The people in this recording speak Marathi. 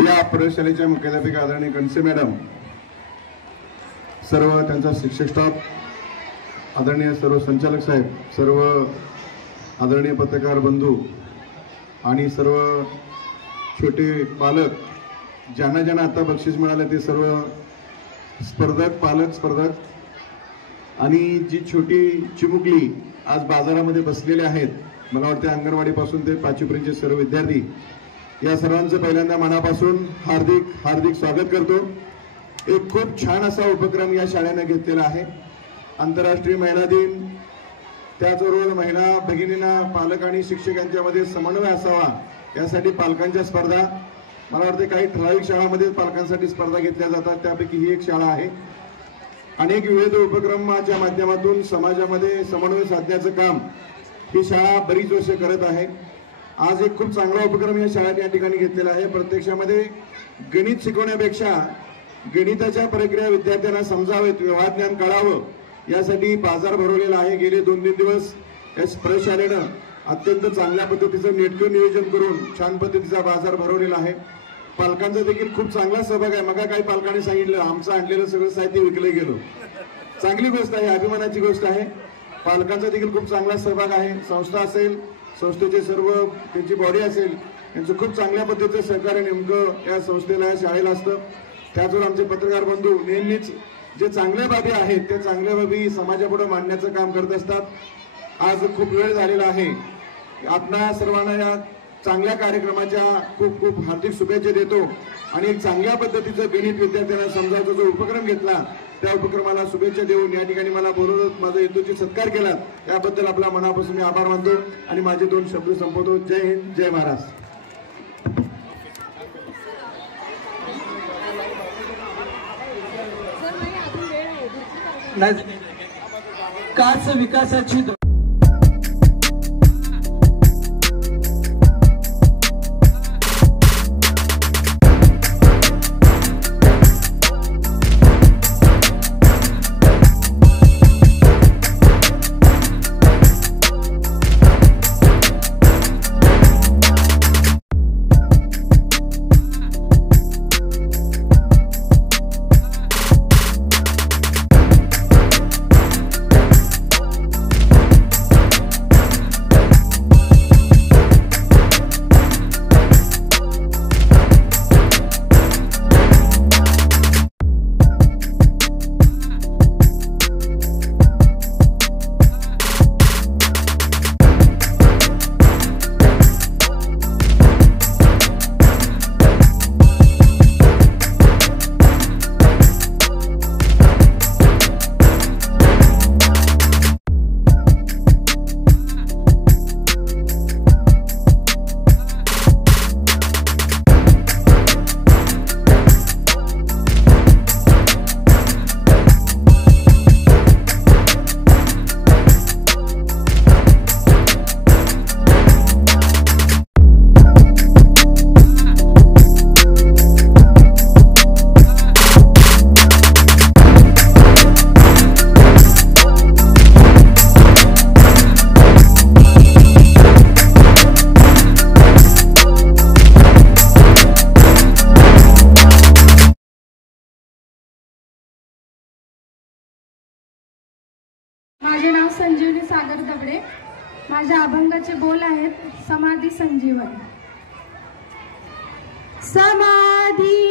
या प्रयोगशाळेच्या मुख्याध्यापिका आदरणीय कणसे मॅडम, सर्व त्यांचा शिक्षक स्टाफ, आदरणीय सर्व संचालक साहेब, सर्व आदरणीय पत्रकार बंधू आणि सर्व छोटे पालक, ज्यांना ज्यांना आता बक्षीस मिळाले ते सर्व स्पर्धक, पालक, स्पर्धक आणि जी छोटी चिमुकली आज बाजारामध्ये बसलेले आहेत, मला वाटते अंगणवाडीपासून ते 5वी पर्यंतचे सर्व विद्यार्थी, या सर्वांचं पहिल्यांदा मनापासून हार्दिक हार्दिक स्वागत करतो। एक खूप छान असा उपक्रम या शाळेने घेतलेला आहे। आंतरराष्ट्रीय महिला दिन, त्याचबरोबर महिला भगिनींना पालक आणि शिक्षक यांच्यामध्ये समन्वय असावा यासाठी पालकांच्या स्पर्धा, मला वाटते काही ठराविक शाळांमध्ये पालकांसाठी स्पर्धा घेतल्या जातात, त्यापैकी ही एक शाळा आहे। अनेक विविध उपक्रमाच्या माध्यमातून समाजामध्ये समन्वय साधण्याचं काम ही शाळा बरीच वर्ष करत आहे। आज एक खूप चांगला उपक्रम या शाळेने या ठिकाणी घेतलेला आहे। प्रत्यक्षामध्ये गणित शिकवण्यापेक्षा गणिताच्या प्रक्रिया विद्यार्थ्यांना समजावेत, व्यवहार ज्ञान कळावं यासाठी बाजार भरवलेला आहे। गेले 2-3 दिवस या प्रयोगशाळेनं अत्यंत चांगल्या पद्धतीचं नेटकं नियोजन करून छान पद्धतीचा बाजार भरवलेला आहे। पालकांचा देखील खूप चांगला सहभाग आहे। मग काही पालकांनी सांगितलं आमचं आणलेलं सगळं साहित्य विकलं गेलं, चांगली गोष्ट आहे, अभिमानाची गोष्ट आहे। पालकांचा देखील खूप चांगला सहभाग आहे। संस्था असेल, संस्थेचे सर्व त्यांची बॉडी असेल, यांचं खूप चांगल्या पद्धतीचं सहकार्य नेमकं या संस्थेला, या शाळेला असतं। त्याचबरोबर आमचे पत्रकार बंधू नेहमीच जे चांगल्या बाबी आहेत ते चांगल्या बाबी समाजापुढे मांडण्याचं काम करत असतात। आज खूप वेळ झालेला आहे। आपणा सर्वांना या चांगल्या कार्यक्रमाच्या खूप खूप हार्दिक शुभेच्छा देतो आणि एक चांगल्या पद्धतीचं गणित विद्यार्थ्यांना समजावण्याचा जो उपक्रम घेतला त्या उपक्रमाला शुभेच्छा देऊन या ठिकाणी मला बोलवत माझा हेतूची सत्कार केला त्याबद्दल आपला मनापासून मी आभार मानतो आणि माझे 2 शब्द संपवतो। जय हिंद, जय महाराष्ट्र। काच विकासाची माझे नाव संजीवनी सागर दबडे। माझ्या अभंगाचे बोल आहेत समाधी संजीवन। समाधी